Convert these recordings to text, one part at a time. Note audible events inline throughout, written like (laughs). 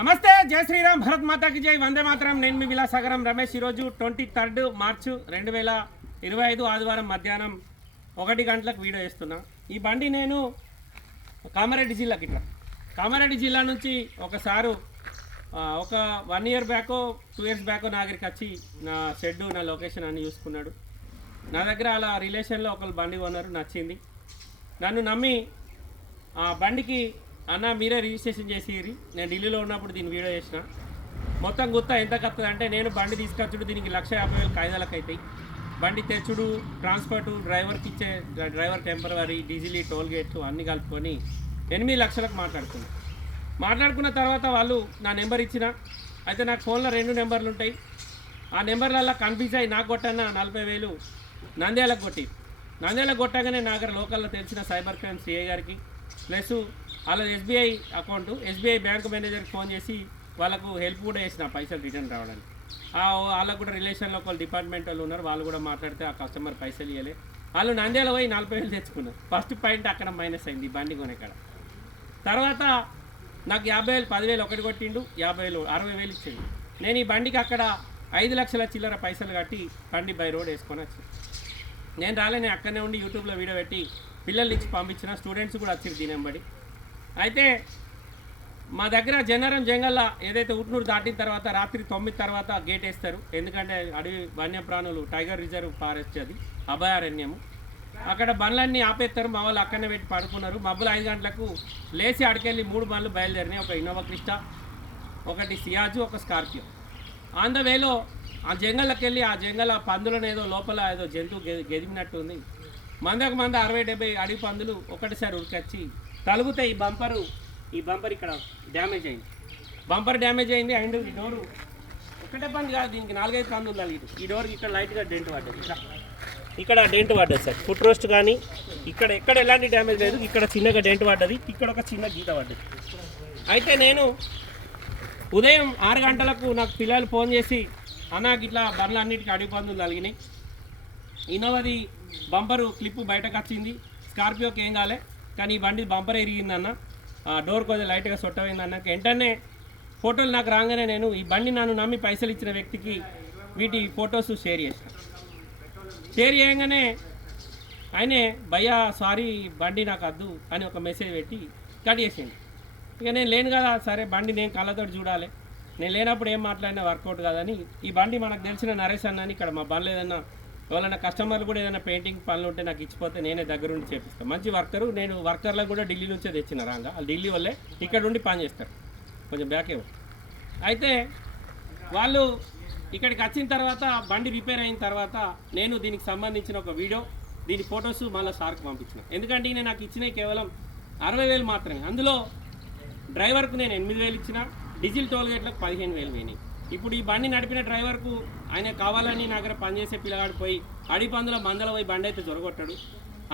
నమస్తే జై శ్రీరామ్ భరత్ మాతాకి జై వందే మాత్రం. నేను మీ విలాసాగరం రమేష్. ఈరోజు ట్వంటీ థర్డ్ మార్చు రెండు వేల ఇరవై ఐదు ఆదివారం మధ్యాహ్నం ఒకటి గంటలకు వీడియో వేస్తున్నా ఈ బండి నేను కామారెడ్డి జిల్లాకి ఇట్లా. కామారెడ్డి జిల్లా నుంచి ఒకసారు ఒక one year back two years back నాగరికి వచ్చి నా షెడ్ నా లొకేషన్ అన్ని చూసుకున్నాడు. నా దగ్గర అలా రిలేషన్లో ఒకరు బండి కొన్నారు నచ్చింది. నన్ను నమ్మి బండికి అన్న మీరే రిజిస్ట్రేషన్ చేసిరి నేను ఢిల్లీలో ఉన్నప్పుడు దీన్ని వీడియో చేసిన. మొత్తం గుత్త ఎంత కత్తది అంటే నేను బండి తీసుకొచ్చుడు దీనికి లక్ష యాభై వేలు కాయిదాలకు అవుతాయి బండి తెచ్చుడు ట్రాన్స్పోర్ట్ డ్రైవర్కి ఇచ్చే డ్రైవర్ టెంపరవరీ డీజిల్ టోల్ గేట్లు అన్నీ కలుపుకొని ఎనిమిది లక్షలకు మాట్లాడుకున్నాను మాట్లాడుకున్న తర్వాత వాళ్ళు నా నెంబర్ ఇచ్చిన. అయితే నాకు ఫోన్లో రెండు నెంబర్లు ఉంటాయి. ఆ నెంబర్లలో కన్ఫ్యూజ్ అయ్యి నాకు కొట్టన్న నలభై వేలు నంద్యాలకు కొట్టి నంద్యాలకు కొట్టగానే నా దగ్గర లోకల్లో తెలిసిన సైబర్ క్రైమ్ సిఐ గారికి ప్లస్ వాళ్ళ ఎస్బీఐ అకౌంట్ ఎస్బీఐ బ్యాంక్ మేనేజర్కి ఫోన్ చేసి వాళ్ళకు హెల్ప్ కూడా చేసిన పైసలు రిటర్న్ రావడానికి. వాళ్ళకు కూడా రిలేషన్లో ఒకళ్ళు డిపార్ట్మెంట్ వాళ్ళు ఉన్నారు వాళ్ళు కూడా మాట్లాడితే ఆ కస్టమర్ పైసలు ఇవ్వలే వాళ్ళు నంద్యాల పోయి నలభై వేలు తెచ్చుకున్నారు. ఫస్ట్ పాయింట్ అక్కడ మైనస్ అయింది బండి కొనేకాడ తర్వాత నాకు యాభై వేలు పదివేలు ఒకటి కొట్టిండు యాభై వేలు అరవై వేలు ఇచ్చిండు. నేను ఈ బండికి అక్కడ ఐదు లక్షల చిల్లర పైసలు కట్టి బండి బై రోడ్ వేసుకొని వచ్చి. నేను రాలే నేను అక్కడనే ఉండి యూట్యూబ్లో వీడియో పెట్టి పిల్లలు ఇచ్చి పంపించిన స్టూడెంట్స్ కూడా వచ్చారు దీనెంబడి అయితే మా దగ్గర జనరం జంగల్లో ఏదైతే ఉట్నూరు దాటిన తర్వాత రాత్రి తొమ్మిది తర్వాత గేట్ వేస్తారు. ఎందుకంటే అడవి వన్యప్రాణులు టైగర్ రిజర్వ్ ఫారెస్ట్ అది అభయారణ్యము. అక్కడ బండ్లన్నీ ఆపేస్తారు మా వాళ్ళు అక్కడనే పెట్టి పడుకున్నారు. మబ్బులు ఐదు గంటలకు లేచి అడికెళ్ళి మూడు బండ్లు బయలుదేరినాయి. ఒక ఇన్నోవా క్రిస్టా ఒకటి సియాజు ఒక స్కార్పియో. ఆన్ ద వేలో ఆ జంగల్లోకి వెళ్ళి ఆ జంగల్ ఆ పందులను ఏదో లోపల ఏదో జంతువు గెదిమినట్టు ఉంది మందకు మంద అరవై డెబ్బై అడవి పందులు ఒకటిసారి ఉరికొచ్చి తలుగుతాయి ఈ బంపరు ఈ బంపర్ ఇక్కడ డ్యామేజ్ అయింది. బంపర్ డ్యామేజ్ అయింది అండ్ ఈ డోరు ఒకటే పంది కాదు దీనికి నాలుగైదు పందులు తగిలి ఈ డోర్కి ఇక్కడ లైట్గా డెంట్ పడ్డది ఇక్కడ ఇక్కడ డెంట్ పడ్డది సార్. ఫుట్ రోస్ట్ కానీ ఇక్కడ ఎక్కడ ఎలాంటి డ్యామేజ్ లేదు ఇక్కడ చిన్నగా డెంట్ పడ్డది ఇక్కడ ఒక చిన్న గీత పడ్డది అయితే నేను ఉదయం ఆరు గంటలకు నాకు పిల్లలు ఫోన్ చేసి అన్న ఇట్లా బండ్లు అన్నిటికీ అడిగి పందులు తగిలినాయి. ఇన్నోవాది బంపరు క్లిప్ బయటకు వచ్చింది. స్కార్పియోకి ఏం కాలే. కానీ ఈ బండి బంపర్ ఎరిగిందన్న ఆ డోర్ కొంచెం లైట్గా సొట్టమైంది వెంటనే ఫోటోలు నాకు రాగానే నేను ఈ బండి నన్ను నమ్మి పైసలు ఇచ్చిన వ్యక్తికి వీటి ఫొటోస్ షేర్ చేసిన. షేర్ చేయగానే ఆయనే భయ్యా సారీ బండి నాకు వద్దు అని ఒక మెసేజ్ పెట్టి కట్ చేసింది ఇక నేను లేను కదా సరే బండి నేను కళ్ళతో చూడాలి. నేను లేనప్పుడు ఏం మాట్లాడినా వర్కౌట్ కాదని. ఈ బండి మనకు తెలిసిన నరేష్ అన్నని ఇక్కడ మా బండ్లు ఎవరైనా కస్టమర్లు కూడా ఏదైనా పెయింటింగ్ పనులు ఉంటే నాకు ఇచ్చిపోతే నేనే దగ్గరుండి చేపిస్తాను మంచి వర్కరు. నేను వర్కర్లకు కూడా ఢిల్లీ నుంచే తెచ్చిన రాంగ. ఢిల్లీ వల్లే ఇక్కడ ఉండి పని చేస్తారు. కొంచెం బ్యాక్ ఇవ్వ అయితే వాళ్ళు ఇక్కడికి వచ్చిన తర్వాత బండి రిపేర్ అయిన తర్వాత నేను దీనికి సంబంధించిన ఒక వీడియో దీని ఫొటోస్ మళ్ళీ సార్కి పంపించిన. ఎందుకంటే ఈయన నాకు ఇచ్చినవి కేవలం అరవై వేలు మాత్రమే. అందులో డ్రైవర్కు నేను ఎనిమిది వేలు ఇచ్చిన డీజిల్ టోల్ గేట్లకు పదిహేను వేలు పోయినాయి. ఇప్పుడు ఈ బండి నడిపిన డ్రైవర్కు ఆయన కావాలని నా దగ్గర పనిచేసే పిల్లగాడు పోయి అడిపందుల మందల పోయి బండి అయితే జొరగొట్టాడు.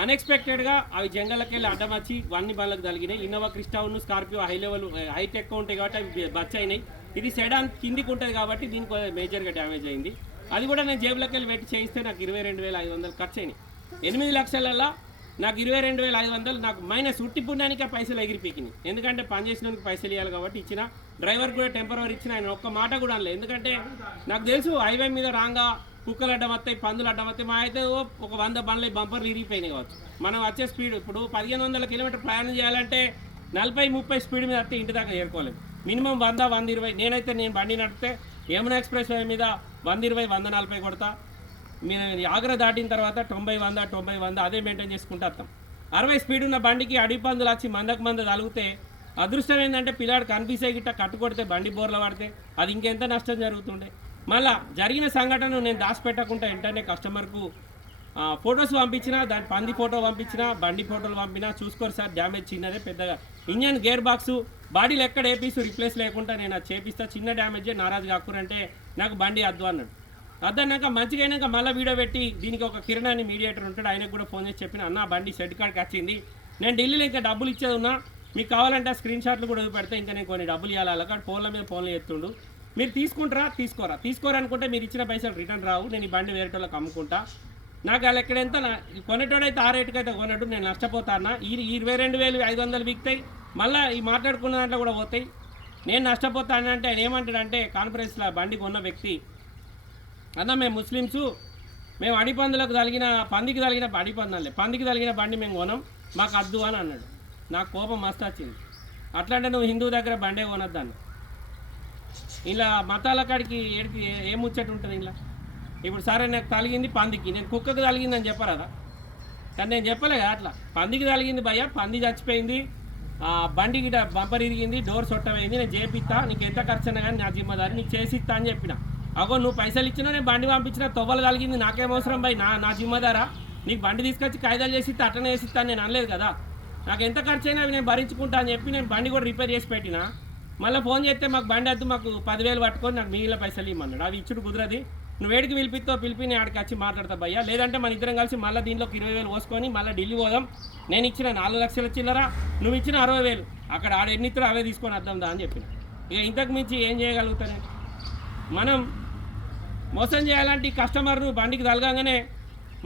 అన్ఎక్స్పెక్టెడ్గా అవి జంగల్కి వెళ్ళి అడ్డం వచ్చి వన్ని బండ్లకు తగిలినాయి. ఇన్నోవా క్రిస్టావును స్కార్పియో హై లెవెల్ హైటెక్ ఉంటాయి కాబట్టి అవి బచ్చ అయినాయి. ఇది సెడాన్ కిందికి ఉంటుంది కాబట్టి దీనికి మేజర్గా డ్యామేజ్ అయింది. అది కూడా నేను జేబులోకి వెళ్ళి పెట్టి చేయిస్తే నాకు ఇరవై రెండు వేల ఐదు వందలు ఖర్చు అయినాయి. ఎనిమిది లక్షలల్లో నాకు ఇరవై రెండు వేల ఐదు వందలు నాకు మైనస్ ఉట్టి పుణ్యానికే పైసలు ఎగిరిపోయినాయి ఎందుకంటే పని చేసినందుకు పైసలు ఇవ్వాలి కాబట్టి ఇచ్చిన. డ్రైవర్ కూడా టెంపరవరీ ఇచ్చిన ఆయన ఒక్క మాట కూడా అనలేదు ఎందుకంటే నాకు తెలుసు హైవే మీద రాగా కుక్కలు అడ్డం వస్తాయి పందులు అడ్డం వస్తాయి. మా అయితే ఓ ఒక వంద బండ్లు బంపర్లు ఇరిగిపోయినాయి కావచ్చు. మనం వచ్చే స్పీడ్ ఇప్పుడు పదిహేను వందల కిలోమీటర్ ప్రయాణం చేయాలంటే నలభై ముప్పై స్పీడ్ మీద వస్తే ఇంటి దాకా చేరుకోలేము మినిమం వంద వంద ఇరవై. నేనైతే నేను బండి నడిపితే యమునా ఎక్స్ప్రెస్ వే మీద వంద ఇరవై వంద నలభై కొడతా. మీరు ఆగ్రా దాటిన తర్వాత తొంభై వంద తొంభై వంద అదే మెయింటైన్ చేసుకుంటూ వస్తాం అరవై స్పీడ్ ఉన్న బండికి అడిపందులు వచ్చి మందకు మంద తలిగితే అదృష్టం ఏంటంటే పిల్లాడు కనిపిస్తే గిట్ట కట్టుకొడితే బండి బోర్ల పడితే అది ఇంకెంత నష్టం జరుగుతుండే. మళ్ళా జరిగిన సంఘటన నేను దాచిపెట్టకుండా వెంటనే కస్టమర్కు ఫొటోస్ పంపించినా దాని పంది ఫోటో పంపించినా బండి ఫోటోలు పంపినా చూసుకోరు సార్ డ్యామేజ్ చిన్నదే పెద్దగా. ఇంజన్ గేర్ బాక్స్ బాడీలు ఎక్కడ ఏ పీసు రిప్లేస్ లేకుండా నేను అది చేపిస్తా చిన్న డ్యామేజే నారాజు కాకురంటే నాకు బండి అద్దు అన్నాడు. అదన్నాక మంచిగా అయినాక మళ్ళీ వీడియో పెట్టి దీనికి ఒక కిరణ్ అని మీడియేటర్ ఉంటాడు ఆయనకు కూడా ఫోన్ చేసి చెప్పిన అన్న బండి షెడ్ కార్డ్కి వచ్చింది. నేను ఢిల్లీలో ఇంకా డబ్బులు ఇచ్చేది ఉన్నా మీకు కావాలంటే ఆ స్క్రీన్ షాట్లు కూడా పెడితే ఇంకా నేను కొన్ని డబ్బులు ఇవ్వాలి అలాగే ఫోన్ల మీద ఫోన్లు ఎత్తుండు మీరు తీసుకుంటారా? తీసుకోరా? తీసుకోరా అనుకుంటే మీరు ఇచ్చిన పైసలు రిటర్న్ రావు. నేను ఈ బండి వేరే వాళ్ళకి అమ్ముకుంటా. నాకు వాళ్ళు ఎక్కడ ఎంత నా- కొనేటోడైతే ఆ రేటుకి అయితే కొనట్టు నేను నష్టపోతానా ఈ ఇరవై రెండు వేలు ఐదు వందలు విక్తాయి. మళ్ళీ ఈ మాట్లాడుకున్న దాంట్లో కూడా పోతాయి. నేను నష్టపోతానంటే ఆయన ఏమంటాడంటే కాన్ఫరెన్స్లో బండి కొన్న వ్యక్తి అన్న మేము ముస్లిమ్స్. మేము అడిపందులకు తలిగిన పందికి తలిగిన అడిపందాలే పందికి తగిలిన బండి మేము కొనం. మాకు అద్దు అని అన్నాడు. నాకు కోపం మస్తు వచ్చింది. అట్లాంటే నువ్వు హిందూ దగ్గర బండే కొనొద్దాన్ని ఇలా మతాల కాడికి ఏడికి ఏ- ముచ్చట ఉంటుంది ఇలా? ఇప్పుడు సరే నాకు తలిగింది పందికి. నేను కుక్కకు తలిగిందని చెప్పరాదా? కానీ నేను చెప్పలే కదా అట్లా. పందికి తలిగింది భయ్య పంది చచ్చిపోయింది. ఆ బండి బంపర్ ఇరిగింది డోర్ సొట్టమైంది నేను చేపిస్తా నీకు ఎంత ఖర్చు అయినా కానీ నా జిమ్మదారి నీకు చేసిస్తా అని చెప్పిన. అగో నువ్వు పైసలు ఇచ్చినా నేను బండి పంపించిన తొవ్వలు కలిగింది నాకేం అవసరం నా నా జిమ్మదారా? నీకు బండి తీసుకొచ్చి కాయిదాలు చేసి అట్టనే వేసిస్తాను నేను అనలేదు కదా? నాకు ఎంత ఖర్చు అయినా అవి నేను భరించుకుంటా అని చెప్పి నేను బండి కూడా రిపేర్ చేసి పెట్టినా. మళ్ళీ ఫోన్ చేస్తే మాకు బండి వద్దు మాకు పదివేలు పట్టుకొని నాకు మిగిలిన పైసలు ఇమ్మన్నాడు. అవి ఇచ్చుడు కుదరది. నువ్వు వేడికి పిలిపిస్తావు పిలిపి నేను ఆడికి వచ్చి మాట్లాడతా భయ్యా. లేదంటే మన ఇద్దరం కలిసి మళ్ళీ దీంట్లోకి ఇరవై వేలు పోసుకొని మళ్ళీ ఢిల్లీ పోదాం. నేను ఇచ్చిన నాలుగు లక్షల చిల్లరా నువ్వు ఇచ్చిన అరవై వేలు. అక్కడ ఆడ ఎన్ని అవే తీసుకొని వద్దాం దా అని చెప్పిన. ఇక ఇంతకు మించి ఏం చేయగలుగుతానే మనం మోసం చేయాలంటే కస్టమర్ను బండికి తలగానే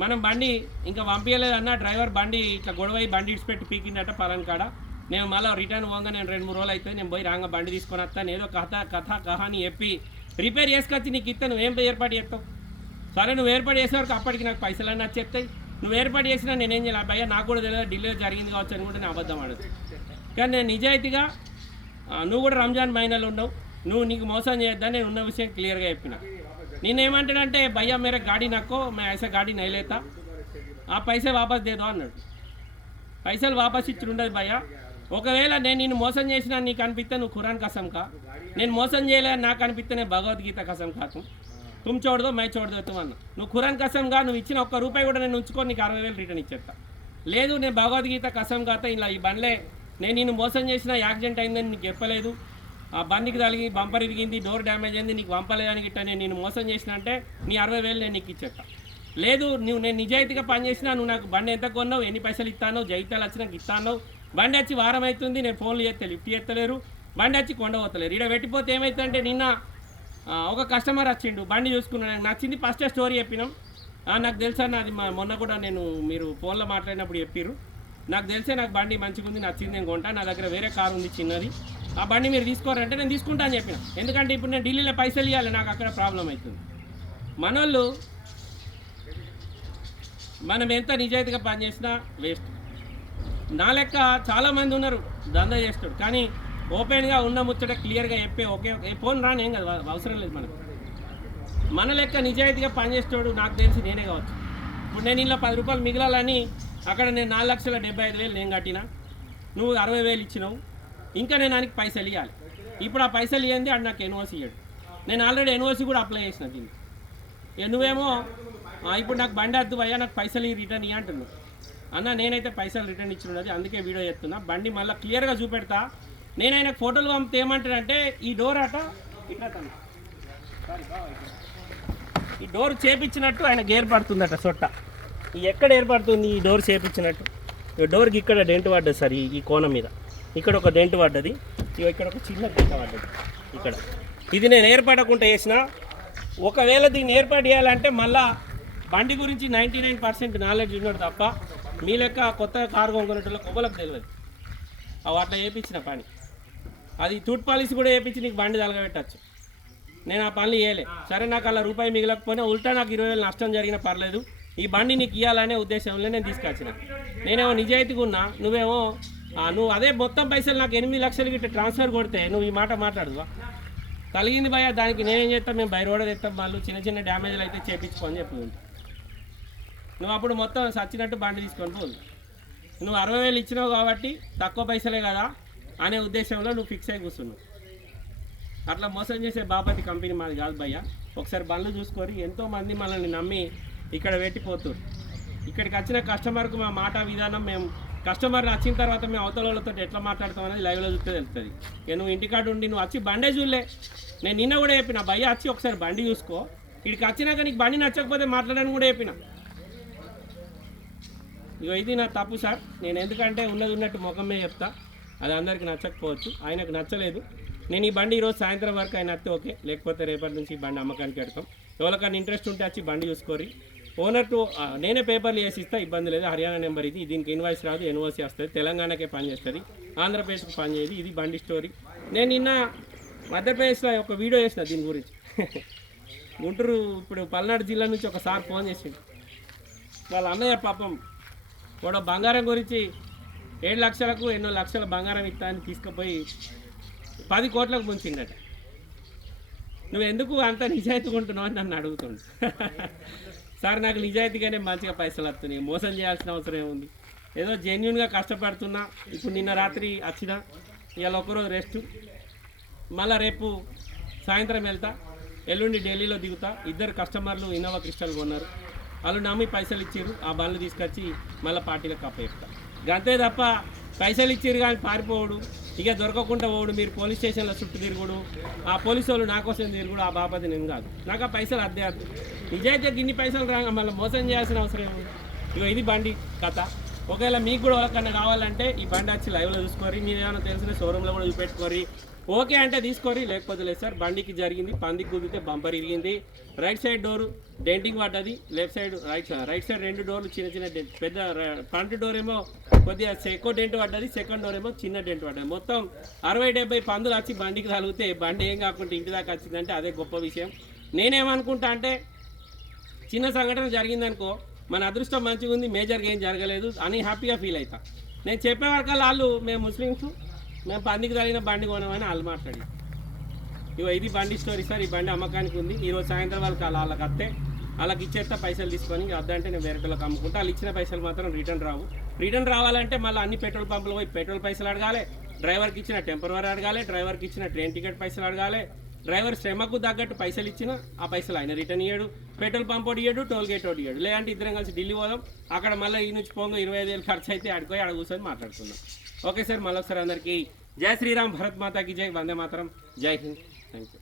మనం బండి ఇంకా పంపించలేదన్న డ్రైవర్ బండి ఇట్లా గొడవై బండి ఇడిచిపెట్టి పీకిందట పలాన్ కాడ. నేను మళ్ళీ రిటర్న్ పోగా నేను రెండు మూడు రోజులు అయితే నేను పోయి రాంగ బండి తీసుకొని వస్తాను ఏదో కథ కథ కహాని చెప్పి రిపేర్ చేసుకొచ్చి నీకు ఇస్తా నువ్వేం ఏర్పాటు చేస్తావు? సరే నువ్వు ఏర్పాటు చేసే వరకు అప్పటికి నాకు పైసలన్నీ చెప్తాయి నువ్వు ఏర్పాటు చేసినా నేనేం చేయాలి? అబ్బాయి నాకు కూడా తెలియదు డిలే జరిగింది కావచ్చు అని కూడా నేను అబద్ధం ఆడదు కానీ నేను నిజాయితీగా నువ్వు కూడా రంజాన్ మైనాలు ఉండవు నువ్వు నీకు మోసం చేయొద్దని నేను ఉన్న విషయం క్లియర్గా చెప్పిన. నేనేమంటాడంటే భయ్యా మేర గాడి నక్కో మే ఐసా గాడి నైలేతా. ఆ పైసే వాపస్ దేదో అన్నాడు. పైసలు వాపస్ ఇచ్చి ఉండదు భయ్యా. ఒకవేళ నేను నిన్ను మోసం చేసినా నీకు అనిపిస్తే నువ్వు ఖురాన్ కసం కా. నేను మోసం చేయలే నాకు అనిపిస్తే భగవద్గీత కసం కాకు. తుమ్ చూడదో మై చూడదో తుమ్ అన్న. నువ్వు ఖురాన్ కసంగా నువ్వు ఇచ్చిన ఒక్క రూపాయి కూడా నేను ఉంచుకొని నీకు అరవై వేలు రిటర్న్ ఇచ్చేస్తా. లేదు నేను భగవద్గీత కసం కాత ఇలా ఈ బండ్లే. నేను నిన్ను మోసం చేసిన యాక్సిడెంట్ అయిందని నీకు చెప్పలేదు. ఆ బండికి తగిలి బంపర్ ఇరిగింది డోర్ డ్యామేజ్ అయింది నీకు పంపలేదని గిట్ట నేను నేను మోసం చేసిన అంటే నీ అరవై వేలు నేను నీకు ఇచ్చేట లేదు నువ్వు నేను నిజాయితీగా పనిచేసినా నువ్వు నాకు బండి ఎంత కొన్నావు ఎన్ని పైసలు ఇస్తాను జైతాలు వచ్చినాక ఇస్తానో ఇస్తాను. బండి వచ్చి వారం అవుతుంది నేను ఫోన్లు చేస్తే లిఫ్ట్ చేస్తలేరు. బండి వచ్చి కొండ పోతలేరు. ఇక్కడ పెట్టిపోతే ఏమవుతుందంటే నిన్న ఒక కస్టమర్ వచ్చిండు బండి చూసుకున్నాడు. నాకు నచ్చింది ఫస్ట్ స్టోరీ చెప్పినాం. నాకు తెలుసా నాది మా- మొన్న కూడా నేను మీరు ఫోన్లో మాట్లాడినప్పుడు చెప్పిర్రు. నాకు తెలిసే నాకు బండి మంచిగా ఉంది నచ్చింది నేను కొంటా. నా దగ్గర వేరే కారు ఉంది చిన్నది. ఆ బండి మీరు తీసుకోరంటే నేను తీసుకుంటా అని చెప్పిన. ఎందుకంటే ఇప్పుడు నేను ఢిల్లీలో పైసలు ఇవ్వాలి నాకు అక్కడ ప్రాబ్లం అవుతుంది. మనోళ్ళు మనం ఎంత నిజాయితీగా పనిచేసినా వేస్ట్. నా లెక్క చాలామంది ఉన్నారు దందా చేస్తాడు కానీ ఓపెన్గా ఉన్న ముచ్చట క్లియర్గా చెప్పే ఒకే ఫోన్ రాని ఏం కదా అవసరం లేదు మనకు. మన లెక్క నిజాయితీగా పనిచేస్తాడు నాకు తెలిసి నేనే కావచ్చు. ఇప్పుడు నేను ఇలా పది రూపాయలు మిగలాలని అక్కడ నేను నాలుగు లక్షల డెబ్బై ఐదు వేలు నేను కట్టినా. నువ్వు అరవై వేలు ఇచ్చినావు. ఇంకా నేను ఆయనకి పైసలు ఇవ్వాలి ఇప్పుడు ఆ పైసలు ఇవ్వండి అది నాకు ఎన్ఓసి ఇవ్వడు నేను ఆల్రెడీ ఎన్ఓసి కూడా అప్లై చేసిన దీన్ని నువ్వేమో ఇప్పుడు నాకు బండి అద్దు అయ్యా నాకు పైసలు రిటర్న్ ఇవ్వ అంటున్నావు. అన్న నేనైతే పైసలు రిటర్న్ ఇచ్చినది అందుకే వీడియో చెప్తున్నా బండి మళ్ళీ క్లియర్గా చూపెడతా. నేను ఆయన ఫోటోలు పంపితే ఏమంటాడంటే ఈ డోర్ అట ఇట్లా ఈ డోర్ చేపించినట్టు ఆయన గేర్ పడుతుందట సొట్ట. ఈ ఎక్కడ ఏర్పడుతుంది ఈ డోర్ చేపించినట్టు? డోర్కి ఇక్కడ డెంట్ పడ్డది సార్ ఈ కోణం మీద. ఇక్కడ ఒక డెంట్ పడ్డది. ఇక్కడ ఒక చిన్న డెంట్ పడ్డది. ఇక్కడ. ఇది నేను ఏర్పడకుండా చేసిన. ఒకవేళ దీన్ని ఏర్పాటు చేయాలంటే మళ్ళా బండి గురించి నైంటీ నైన్ పర్సెంట్ నాలెడ్జ్ ఉన్నాడు తప్ప మీ లెక్క కొత్త కారు కొనుక్కునేటోళ్ళ కొబ్బలకు తెలియదు. అవి అట్లా వేయించిన పని. అది తూట్ పాలిసి కూడా వేయించి నీకు బండి తలగబెట్టచ్చు. నేను ఆ పనులు చేయలే. సరే నాకు అలా రూపాయి మిగలకపోయినా ఉల్టా నాకు ఇరవై వేలు నష్టం జరిగిన పర్లేదు. ఈ బండి నీకు ఇవ్వాలనే ఉద్దేశంలో నేను తీసుకొచ్చిన. నేనేమో నిజాయితీగా ఉన్నా నువ్వేమో నువ్వు అదే మొత్తం పైసలు నాకు ఎనిమిది లక్షలు గిట్ట ట్రాన్స్ఫర్ కొడితే నువ్వు ఈ మాట మాట్లాడువా కలిగింది భయ దానికి నేనేం చేస్తాం మేము బై రోడ్ తెస్తాం వాళ్ళు చిన్న చిన్న డ్యామేజ్లు అయితే చేపించుకొని చెప్పి. నువ్వు అప్పుడు మొత్తం సచ్చినట్టు బండి తీసుకొని పోదు. నువ్వు అరవై వేలు ఇచ్చినావు కాబట్టి తక్కువ పైసలే కదా అనే ఉద్దేశంలో నువ్వు ఫిక్స్ అయి కూర్చున్నావు. అట్లా మోసం చేసే బాపతి కంపెనీ మాది కాదు భయ్య. ఒకసారి బండ్లు చూసుకొని ఎంతోమంది మనల్ని నమ్మి ఇక్కడ పెట్టిపోతున్నారు ఇక్కడికి వచ్చిన కస్టమర్కు మా మాట విధానం మేము కస్టమర్ వచ్చిన తర్వాత మేము అవతల వాళ్ళతో ఎట్లా మాట్లాడతాం అనేది లైవ్లో చూస్తే తెలుస్తుంది. ఇక నువ్వు ఇంటికాడ ఉండి నువ్వు వచ్చి బండే చూడలే. నేను నిన్న కూడా చెప్పిన భయ్య వచ్చి ఒకసారి బండి చూసుకో. ఇక్కడికి వచ్చినాక నీకు బండి నచ్చకపోతే మాట్లాడని కూడా చెప్పిన. ఇగో ఇది నా తప్పు సార్. నేను ఎందుకంటే ఉన్నది ఉన్నట్టు ముఖం మీద చెప్తా. అది అందరికీ నచ్చకపోవచ్చు. ఆయనకు నచ్చలేదు. నేను ఈ బండి ఈరోజు సాయంత్రం వరకు ఆయన వస్తే ఓకే. లేకపోతే రేపటి నుంచి ఈ బండి అమ్మకానికి పెడతాం. ఎవరికైనా ఇంట్రెస్ట్ ఉంటే వచ్చి బండి చూసుకోరి ఓనర్ టు నేనే పేపర్లు వేసి ఇస్తా ఇబ్బంది లేదు. హర్యానా నెంబర్ ఇది. దీనికి ఇన్వాయిస్ రాదు ఎన్ఓసి వస్తుంది. తెలంగాణకే పనిచేస్తుంది ఆంధ్రప్రదేశ్కి పనిచేయదు ఇది బండి స్టోరీ. నేను నిన్న మధ్యప్రదేశ్లో ఒక వీడియో చేసిన దీని గురించి. (laughs) గుంటూరు ఇప్పుడు పల్నాడు జిల్లా నుంచి ఒక సార్ ఫోన్ చేసిండు. వాళ్ళ అన్నయ్య పాపం కూడా బంగారం గురించి ఏడు లక్షలకు ఎన్నో లక్షల బంగారం ఇస్తా అని తీసుకుపోయి పది కోట్లకు ముంచిండట. నువ్వు ఎందుకు అంత నిజాయితీగా ఉంటున్నావు అని నన్ను అడుగుతుండు. (laughs) సార్ నాకు నిజాయితీగానే మంచిగా పైసలు వస్తున్నాయి. మోసం చేయాల్సిన అవసరం ఏముంది? ఏదో జెన్యున్గా కష్టపడుతున్నా ఇప్పుడు నిన్న రాత్రి వచ్చిన ఇవాళ ఒకరోజు రెస్ట్ మళ్ళా రేపు సాయంత్రం వెళ్తా ఎల్లుండి ఢిల్లీలో దిగుతా ఇద్దరు కస్టమర్లు ఇన్నోవా క్రిస్టల్ కొన్నారు. వాళ్ళు నమ్మి పైసలు ఇచ్చారు ఆ బండ్లు తీసుకొచ్చి మళ్ళీ పార్టీలకు అప్పచెప్తా అంతే తప్ప పైసలు ఇచ్చారు కానీ పారిపోవడు ఇక దొరకకుండా పోవడు మీరు పోలీస్ స్టేషన్లో చుట్టూ తిరుగుడు ఆ పోలీసు వాళ్ళు నా కోసం తిరుగుడు ఆ బాపతి నేను కాదు. నాకు ఆ పైసలు అద్దే. అద్దు నిజాయితీగా పైసలు రాగా మళ్ళీ మోసం చేయాల్సిన అవసరం ఏముంది? ఇగో ఇది బండి కథ. ఒకవేళ మీకు కూడా ఎవరికన్నా కావాలంటే ఈ బండి వచ్చి లైవ్లో చూసుకోరి మీరు ఏమైనా తెలిసిన షోరూంలో కూడా చూపెట్టుకోరి ఓకే అంటే తీసుకోరి లేకపోతే లేదు సార్ బండికి జరిగింది పందికి కుదిరితే బంపర్ ఇరిగింది. రైట్ సైడ్ డోరు డెంటింగ్ పడ్డది left side right right side రెండు డోర్లు చిన్న చిన్న డెంట్ పెద్ద ఫ్రంట్ డోర్ ఏమో కొద్దిగా ఎక్కువ డెంట్ పడ్డది సెకండ్ డోర్ ఏమో చిన్న డెంట్ పడ్డది. మొత్తం అరవై డెబ్బై పందులు వచ్చి బండికి తగిలితే బండి ఏం కాకుండా ఇంటి దాకా వచ్చిందంటే అదే గొప్ప విషయం. నేనేమనుకుంటా అంటే చిన్న సంఘటన జరిగిందనుకో మన అదృష్టం మంచిగా ఉంది మేజర్గా ఏం జరగలేదు అని హ్యాపీగా ఫీల్ అవుతా నేను చెప్పే వరకల్లా వాళ్ళు మేము ముస్లిమ్స్ మేము పందికి తగిన బండి కొనమని వాళ్ళు మాట్లాడి ఇగో ఇది బండి స్టోరీ సార్ ఈ బండి అమ్మకానికి ఉంది. ఈరోజు సాయంత్రం వాళ్ళకి అలా వాళ్ళకి అత్తే వాళ్ళకి ఇచ్చేస్తా పైసలు తీసుకొని వద్దంటే నేను వేరే వాళ్ళకి అమ్ముకుంటా. వాళ్ళు ఇచ్చిన పైసలు మాత్రం రిటర్న్ రావు. రిటర్న్ రావాలంటే మళ్ళీ అన్ని పెట్రోల్ పంపులు పోయి పెట్రోల్ పైసలు అడగాలి. డ్రైవర్కి ఇచ్చిన టెంపరీ అడగాలి డ్రైవర్కి ఇచ్చిన ట్రైన్ టికెట్ పైసలు అడగాలి. డ్రైవర్ శ్రమకు తగ్గట్టు పైసలు ఇచ్చిన ఆ పైసలు ఆయన రిటర్న్ ఇయ్యాడు పెట్రోల్ పంప్ ఒకటి ఇయ్యాడు టోల్ గేట్ ఒకటి ఇయ్యాడు. లేదంటే ఇద్దరం కలిసి ఢిల్లీ పోదాం. అక్కడ మళ్ళీ ఈ నుంచి పోగా ఇరవై ఐదు వేలు ఖర్చు అయితే ఆడిపోయి ఆడ కూర్చొని మాట్లాడుకుందాం. ఓకే సార్ మళ్ళీ ఒకసారి అందరికీ జై శ్రీరామ్ భరత్ మాతాకి జై వందే మాతరం. జై హింద్. Thank you